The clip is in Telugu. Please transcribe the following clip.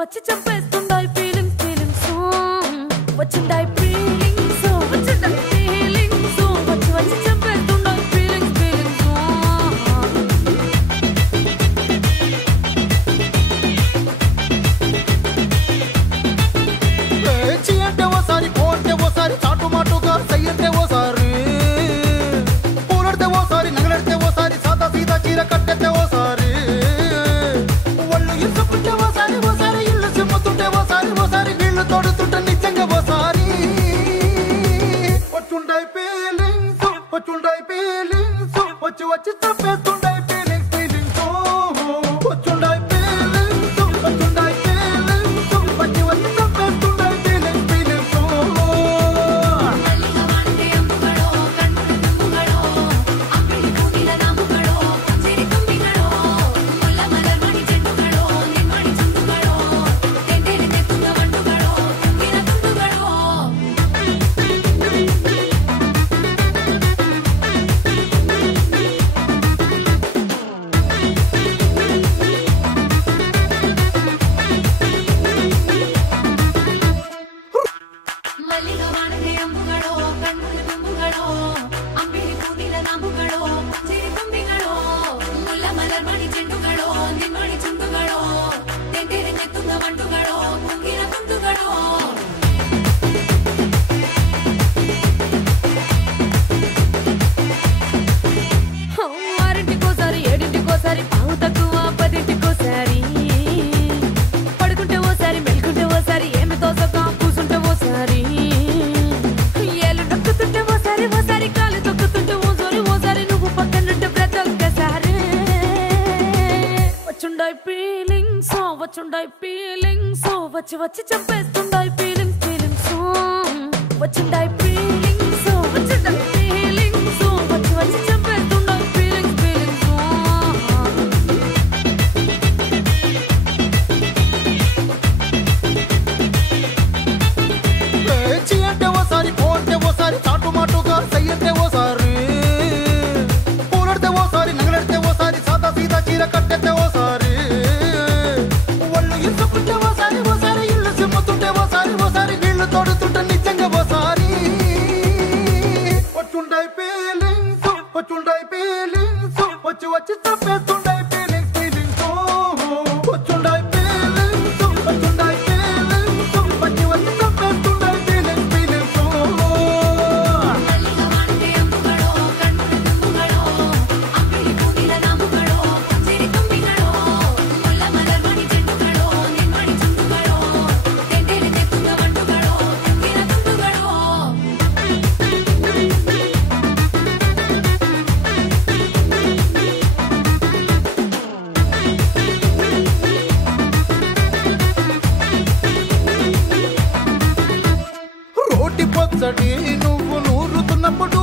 వచ్చి చంపేస్తుండాయి ఫీలింగ్స్ ఫీలింగ్స్ వచ్చిండాయి ఫీలింగ్స్ వచ్చిండాయి ఫీలింగ్స్ వచ్చి చంపేస్తుండాయి ఫీలింగ్స్ ఫీలింగ్స్ పేచి అంటే ఓసారి కోంటే ఓసారి చాటు మాటుగా సయ్యంటే ఓసారి పూలడితే ఓసారి నగలడితే ఓసారి సాదా సీదా చీర కట్టెతే ఓసారి ఒళ్ళు ఇసుకుంటే ఓసారి ఓసారి ఇల్లు సిమ్ముతుంటే ఓసారి ఓసారి వీళ్ళు తోడుతుంటే నిజంగా ఓసారి వచ్చుండాయి ఫీలింగ్స్ వచ్చి వచ్చి తప్పేస్తుండాయి ఫీలింగ్స్ ఫీలింగ్స్ వచ్చుండాయి ఫీలింగ్స్ వచ్చుండాయి ఫీలింగ్స్ వచ్చి వచ్చి తప్పేస్తుండాయి ఫీలింగ్స్ ఫీలింగ్స్ వచ్చి చంపేస్తుండాయి ఫీలింగ్స్ ఫీలింగ్స్ వచ్చిండాయి ఫీలింగ్స్ వచ్చిండాయి ఫీలింగ్స్ వచ్చి చంపేస్తుండాయి ఫీలింగ్స్ ఫీలింగ్స్ పేచి అంటే ఓసారి కోంటే ఓసారి చాటు మాటుగా సయ్యంటే ఓసారి పూలడితే ఓసారి నగలడితే ఓసారి సాదా సీదా చీర కట్టెతే ఓసారి ఒళ్ళు ఇసుకుంటే ఓసారి ఓసారి ఇల్లు సిమ్ముతుంటే ఓసారి ఓసారి వీళ్ళు తోడుతుంటే నిజంగా ఓసారి వచ్చుండాయి ఫీలింగ్స్ వచ్చి వచ్చి తప్పేస్తుండాయి ఫీలింగ్స్ ఫీలింగ్స్ వచ్చుండాయి ఫీలింగ్స్ వచ్చుండాయి ఫీలింగ్స్ వచ్చి వచ్చి తప్పేస్తుండాయి ఫీలింగ్స్ ఫీలింగ్స్ రోటి పచ్చడి నువ్వు నూరుతున్నప్పుడు